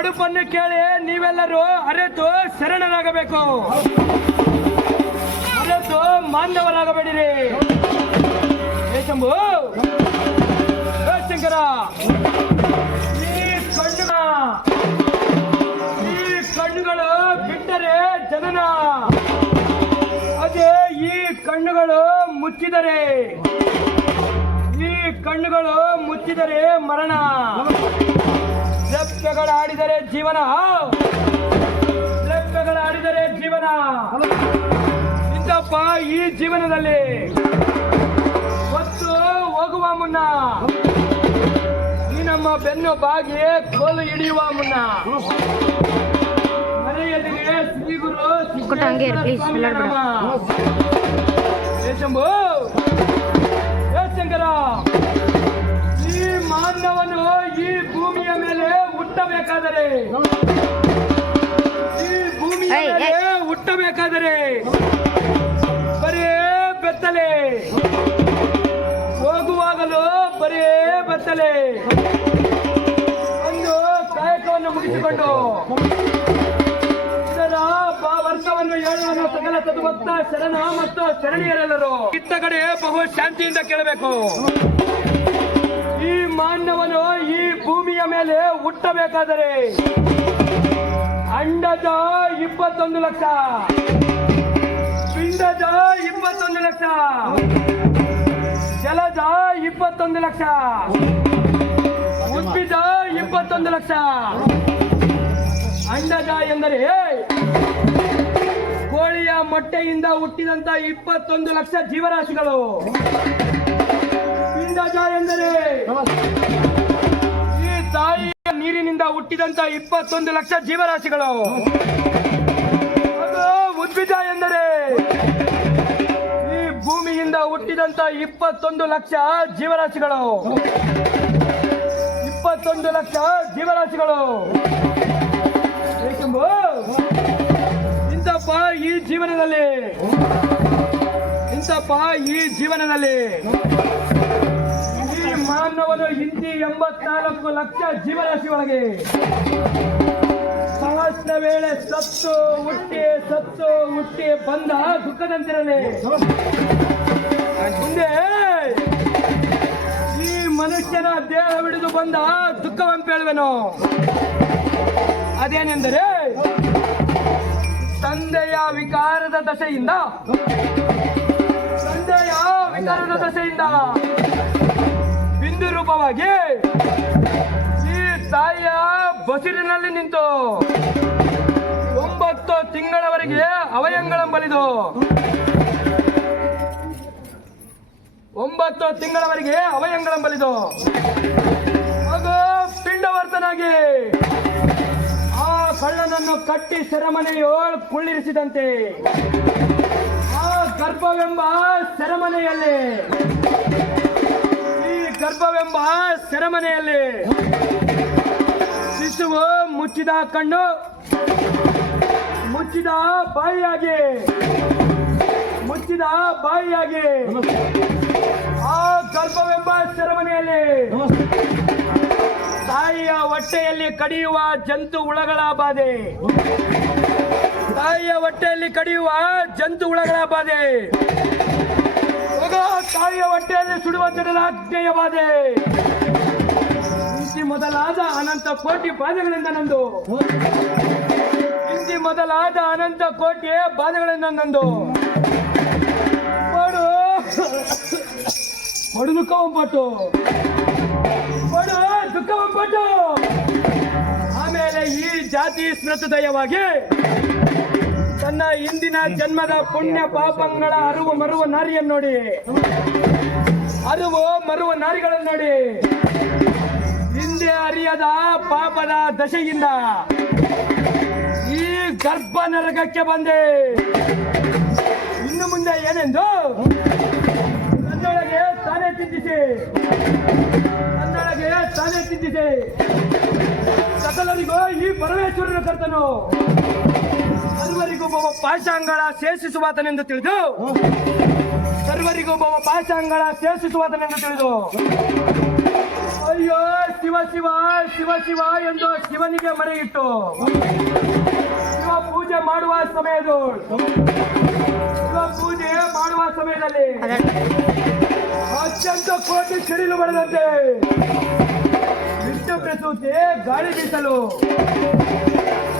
ಒಡುಪನ್ನು ಕೇಳಿ ನೀವೆಲ್ಲರೂ ಅರೆತು ಶರಣರಾಗಬೇಕು, ಅರೆತು ಮಾನವರಾಗಬೇಡಿರಿ. ಏ ಶಂಭು, ಏ ಶಂಕರ, ಈ ಕಣ್ಣುಗಳು ಬಿಟ್ಟರೆ ಜನನ, ಅದೇ ಈ ಕಣ್ಣುಗಳು ಮುಚ್ಚಿದರೆ, ಈ ಕಣ್ಣುಗಳು ಮುಚ್ಚಿದರೆ ಮರಣ. ರೆಪ್ಪೆಗಳಾಡಿದರೆ ಜೀವನ, ರೆಪ್ಪೆಗಳಾಡಿದರೆ ಜೀವನ. ಇಂತಪ್ಪ ಈ ಜೀವನದಲ್ಲಿ ಹೊತ್ತು ಹೋಗುವ ಮುನ್ನ ಈ ನಮ್ಮ ಬೆನ್ನು ಬಾಗಿ ಕೋಲು ಹಿಡಿಯುವ ಮುನ್ನ ಮನೆಯಲ್ಲಿಗೆ ಶ್ರೀ ಗುರು ಶಂಭು, ಏ ಶಂಕರ, ಈ ಮಾನವನು ಈ ಭೂಮಿಯ ಮೇಲೆ ಹುಟ್ಟಬೇಕಾದರೆ, ಈ ಭೂಮಿಯ ಮೇಲೆ ಹುಟ್ಟಬೇಕಾದರೆ ಬರೇ ಬೆತ್ತಲೆ, ಹೋಗುವಾಗಲೂ ಬರೇ ಬೆತ್ತಲೆ. ಒಂದು ಕಾಯಕವನ್ನು ಮುಗಿಸಿಕೊಂಡು ಇದರ ವರ್ಷವನ್ನು ಹೇಳುವ ಸಕಲ ತತ್ವತ್ತ ಶರಣ ಮತ್ತು ಶರಣಿಯರೆಲ್ಲರೂ ಇತ್ತ ಕಡೆ ಬಹು ಶಾಂತಿಯಿಂದ ಕೇಳಬೇಕು. ಈ ಮಾನವನು ಈ ಭೂಮಿಯ ಮೇಲೆ ಹುಟ್ಟಬೇಕಾದರೆ ಅಂಡದ 21 ಲಕ್ಷ, ಪಿಂಡದ 21 ಲಕ್ಷ, ಜಲದ 21 ಲಕ್ಷ, ಉದ್ಭಿದ 21 ಲಕ್ಷ. ಅಂಡಜ ಎಂದರೆ ಕೋಳಿಯ ಮೊಟ್ಟೆಯಿಂದ ಹುಟ್ಟಿದಂತ 21 ಲಕ್ಷ ಜೀವರಾಶಿಗಳು. ಪಿಂಡಜ ಎಂದರೆ ಈ ತಾಯಿಯ ನೀರಿನಿಂದ ಹುಟ್ಟಿದಂತ 21 ಲಕ್ಷ ಜೀವರಾಶಿಗಳು. ಅದು ಉದ್ಭಿದ ಎಂದರೆ ಈ ಭೂಮಿಯಿಂದ ಹುಟ್ಟಿದಂತ 21 ಲಕ್ಷ ಜೀವರಾಶಿಗಳು, 21 ಲಕ್ಷ ಜೀವರಾಶಿಗಳು. ಇಂತಪ್ಪ ಈ ಜೀವನದಲ್ಲಿ, ಇಂತಪ್ಪ ಈ ಜೀವನದಲ್ಲಿ ಈ ಮಾನವನು ಇಂತಿ 84 ಲಕ್ಷ ಜೀವರಾಶಿ ಒಳಗೆ ಸಹಸ್ರ ವೇಳೆ ಸತ್ತು ಹುಟ್ಟಿ ಬಂದ ದುಃಖದಂತಿರಲಿ. ಮುಂದೆ ಈ ಮನುಷ್ಯನ ದೇಹವಿಡಿದು ಬಂದ ದುಃಖವಂತ ಹೇಳುವೆನು. ಅದೇನೆಂದರೆ ತಂದೆಯ ವಿಕಾರದ ದಶೆಯಿಂದ, ತಂದೆಯ ವಿಕಾರದ ದಶೆಯಿಂದ ಬಿಂದು ರೂಪವಾಗಿ ಈ ತಾಯಿಯ ಬಸಿರಿನಲ್ಲಿ ನಿಂತು 9 ತಿಂಗಳವರೆಗೆ ಅವಯಂಗಳಂಬಲಿದು, 9 ತಿಂಗಳವರೆಗೆ ಅವಯಂಗಳಂಬಲಿದು ಮಗು ಪಿಂಡವರ್ತನಾಗಿ ಆ ಕಳ್ಳನನ್ನು ಕಟ್ಟಿ ಸೆರೆಮನೆಯೋ ಕುಳ್ಳಿರಿಸಿದಂತೆ ಆ ಗರ್ಭವೆಂಬ ಸೆರೆಮನೆಯಲ್ಲಿ, ಈ ಗರ್ಭವೆಂಬ ಸೆರೆಮನೆಯಲ್ಲಿ ಶಿಶುವು ಮುಚ್ಚಿದ ಕಣ್ಣು, ಮುಚ್ಚಿದ ಬಾಯಿಯಾಗಿ, ಮುಚ್ಚಿದ ಬಾಯಿಯಾಗಿ ಆ ಗರ್ಭವೆಂಬ ಸೆರೆಮನೆಯಲ್ಲಿ ತಾಯಿಯ ಹೊಟ್ಟೆಯಲ್ಲಿ ಕಡಿಯುವ ಜಂತು ಹುಳಗಳ ಬಾಧೆ, ತಾಯಿಯ ಹೊಟ್ಟೆಯಲ್ಲಿ ಕಡಿಯುವ ಜಂತು ಹುಳಗಳ ಬಾಧೆ, ತಾಯಿಯ ಹೊಟ್ಟೆಯಲ್ಲಿ ಸುಡುವ ಜಡಲಾಗ್ನೆಯ ಬಾಧೆ, ಇಂತಿ ಮೊದಲಾದ ಅನಂತ ಕೋಟಿ ಬಾಧೆಗಳಿಂದ ನಂದು, ಇಂತಿ ಮೊದಲಾದ ಅನಂತ ಕೋಟಿ ಬಾಧೆಗಳಿಂದ ನಂದು ಬಡು ದುಃಖವಂಪಟ್ಟು, ಬಡು ದುಃಖವಂಪಟ್ಟು. ಆಮೇಲೆ ಈ ಜಾತಿ ಸ್ಮೃತದಯವಾಗಿ ತನ್ನ ಹಿಂದಿನ ಜನ್ಮದ ಪುಣ್ಯ ಪಾಪಗಳ ಅರಿವು ಮರುವ ನಾರಿಯನ್ನು ನೋಡಿ, ಅರಿವು ಮರುವ ನಾರಿಗಳನ್ನು ನೋಡಿ ಹಿಂದೆ ಅರಿಯದ ಪಾಪದ ದಶೆಯಿಂದ ಈ ಗರ್ಭ ನರಕಕ್ಕೆ ಬಂದೆ. ಇನ್ನು ಮುಂದೆ ಏನೆಂದು ತನ್ನೊಳಗೆ ತಾನೇ ಚಿಂತಿಸಿ, ತನ್ನೊಳಗೆ ತಾನೇ ಚಿಂತಿಸಿ ಸಕಲರಿಗೂ ಈ ಪರಮೇಶ್ವರನ ಕರ್ತನು ಸರ್ವರಿಗೊಬ್ಬ ಪಾಶಾಂಗಳ ಶೇಷಿಸುವಾತನೆಂದು ತಿಳಿದು, ಸರ್ವರಿಗೊಬ್ಬ ಪಾಶಾಂಗಳ ಶೇಷಿಸುವಾತನೆಂದು ತಿಳಿದು ಅಯ್ಯೋ ಶಿವ ಶಿವ ಶಿವ ಶಿವ ಎಂದು ಶಿವನಿಗೆ ಮರೆಯಿಟ್ಟು ಶಿವ ಪೂಜೆ ಮಾಡುವ ಸಮಯದಲ್ಲಿ ಅತ್ಯಂತ ಕೋಟಿ ಸಿಡಿಲು ಬಡದಂತೆ ವಿಷ್ಣು ಪ್ರಸೂತಿ ಗಾಳಿ ಬೀಸಲು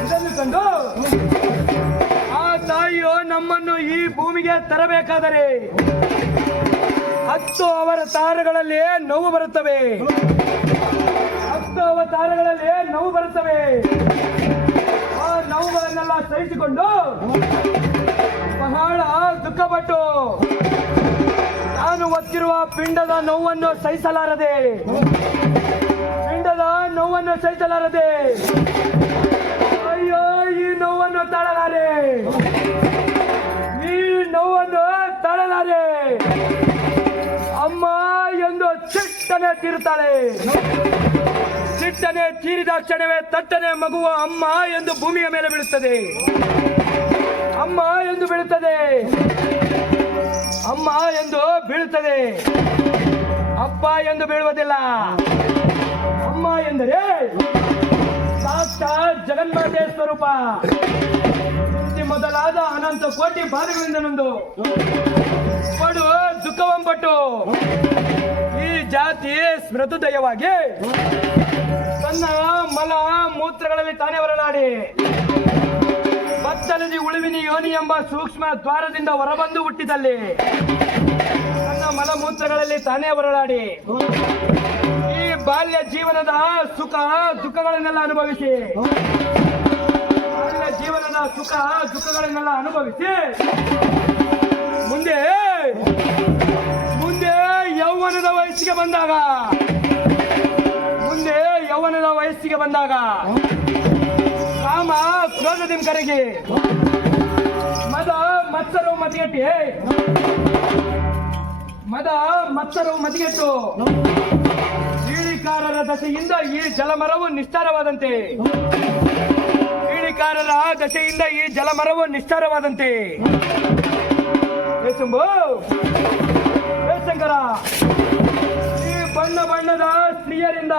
ಇದನ್ನು ಕಂಡು ಆ ತಾಯಿಯು ನಮ್ಮನ್ನು ಈ ಭೂಮಿಗೆ ತರಬೇಕಾದರೆ 10 ಅವತಾರಗಳಲ್ಲಿ ನೋವು ಬರುತ್ತವೆ. 10 ಅವತಾರಗಳಲ್ಲಿ ನೋವು ಬರುತ್ತವೆ. ಆ ನೋವುಗಳನ್ನೆಲ್ಲ ಸಹಿಸಿಕೊಂಡು ಬಹಳ ದುಃಖಪಟ್ಟು ನಾನು ಹೊತ್ತಿರುವ ಪಿಂಡದ ನೋವನ್ನು ಸಹಿಸಲಾರದೆ ಅಯ್ಯೋ ಈ ನೋವನ್ನು ತಾಳಲಾರೆ ಅಮ್ಮ ಎಂದು ಚಿಟ್ಟನೆ ತೀರುತ್ತಾಳೆ. ಚಿಟ್ಟನೆ ತೀರಿದ ಕ್ಷಣವೇ ತಟ್ಟನೆ ಮಗುವ ಅಮ್ಮ ಎಂದು ಭೂಮಿಯ ಮೇಲೆ ಬೀಳುತ್ತದೆ. ಅಮ್ಮ ಎಂದು ಬೀಳುತ್ತದೆ. ಅಪ್ಪ ಎಂದು ಬೀಳುವುದಿಲ್ಲ. ಅಮ್ಮ ಎಂದರೆ ಸಾಕ್ಷಾತ್ ಜಗನ್ಮಾತೆ ಸ್ವರೂಪ. ಮೊದಲಾದ ಅನಂತ ಕೋಟಿ ಬಾಧೆಗಳಿಂದ ನೊಂದು ಪಡು ದುಃಖವಂಪಟ್ಟು ಈ ಜಾತಿ ಸ್ಮೃತುದಯವಾಗಿ ತನ್ನ ಮಲ ಮೂತ್ರಗಳಲ್ಲಿ ತಾನೇ ಹೊರಳಾಡಿ ಬತ್ತಲದಿ ಉಳುವಿನಿ ಯೋನಿ ಎಂಬ ಸೂಕ್ಷ್ಮ ದ್ವಾರದಿಂದ ಹೊರಬಂದು ಹುಟ್ಟಿದಲ್ಲಿ ತನ್ನ ಮಲ ಮೂತ್ರಗಳಲ್ಲಿ ತಾನೇ ಹೊರಳಾಡಿ ಈ ಬಾಲ್ಯ ಜೀವನದ ಸುಖ ದುಃಖಗಳನ್ನೆಲ್ಲ ಅನುಭವಿಸಿ ಮುಂದೆ ಯೌವನದ ವಯಸ್ಸಿಗೆ ಬಂದಾಗ ಕಾಮ ಕ್ರೋಧದಿಂದ ಕರಗಿ ಮದ ಮತ್ಸರವು ಮತಿಗೆಟ್ಟು ಈಳಿಕಾರರ ದಶೆಯಿಂದ ಈ ಜಲಮರವು ನಿಸ್ತಾರವಾದಂತೆ ಈ ಜಲಮರವು ನಿಸ್ತಾರವಾದಂತೆ ಶಂಕರ ಈ ಬಣ್ಣದ ಸ್ತ್ರೀಯರಿಂದ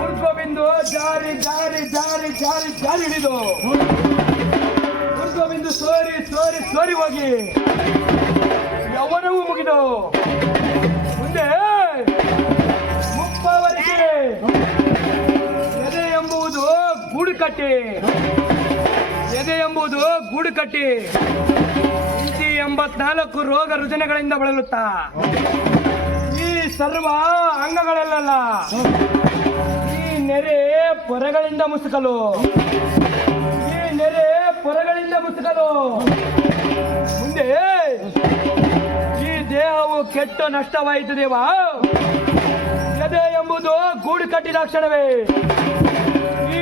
ಊರ್ಧ್ವಬಿಂದು ಜಾರಿ ಹಿಡಿದು ಊರ್ಧ್ವಬಿಂದು ಸೋರಿ ಹೋಗಿ ಯೌವನವೂ ಮುಗಿದು ಮುಂದೆ ಮುಪ್ಪವರೆಗೆ ಎದೆ ಎಂಬುದು ಗೂಡು ಕಟ್ಟಿ 84 ರೋಗ ರುಜಿನಗಳಿಂದ ಬಳಲುತ್ತಾ ಈ ಸರ್ವ ಅಂಗಗಳೆಲ್ಲ ಈ ನೆರೆ ಪೊರೆಗಳಿಂದ ಮುಸುಕಲು ಮುಂದೆ ಈ ದೇಹವು ಕೆಟ್ಟು ನಷ್ಟವಾಯಿತು ದೇವ. ಎದೆ ಎಂಬುದು ಗೂಡು ಕಟ್ಟಿದ ಕ್ಷಣವೇ ಈ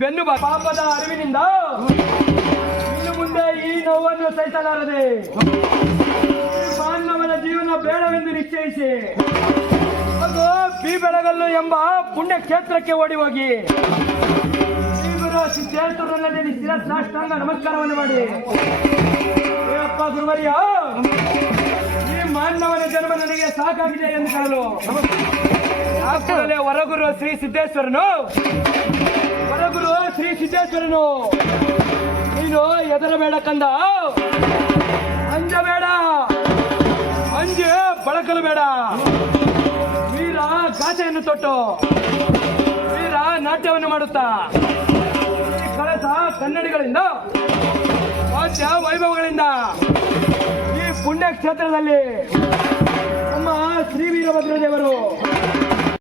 ಬೆನ್ನು ಪಾಪದ ಅರಿವಿನಿಂದ ಇನ್ನು ಮುಂದೆ ಈ ನೋವನ್ನು ಸಹಿಸಲಾರದೆ ಮಾನವನ ಜೀವನ ಬೇಡವೆಂದು ನಿಶ್ಚಯಿಸಿ ಅದು ಬೆಳಗಲ್ಲು ಎಂಬ ಪುಣ್ಯ ಕ್ಷೇತ್ರಕ್ಕೆ ಓಡಿ ಹೋಗಿ ಸಿದ್ದೇಶ್ವರನಲ್ಲಿ ಸಾಷ್ಟಾಂಗ ನಮಸ್ಕಾರವನ್ನು ಮಾಡಿ ಅಪ್ಪ ಗುರುವರ್ಯ ಈ ಮಾನವನ ಜನ್ಮ ನನಗೆ ಸಾಕಾಗಿದೆ ಎಂದು ಹೇಳಲು ಆ ಕೂಡಲೇ ಹೊರಗುರು ಶ್ರೀ ಸಿದ್ದೇಶ್ವರನು ನೀನು ಹೆದರಬೇಡ ಕಂದ, ಅಂಜಬೇಡ, ಅಂಜೆ ಬಳಕಲು ಬೇಡ. ವೀರ ಗಾಥೆಯನ್ನು ತೊಟ್ಟು ವೀರ ನಾಟ್ಯವನ್ನು ಮಾಡುತ್ತಾ ಕಳಸ ಕನ್ನಡಿಗಳಿಂದ ವಾದ್ಯ ವೈಭವಗಳಿಂದ ಈ ಪುಣ್ಯ ಕ್ಷೇತ್ರದಲ್ಲಿ ನಮ್ಮ ಶ್ರೀ ವೀರಭದ್ರ ದೇವರು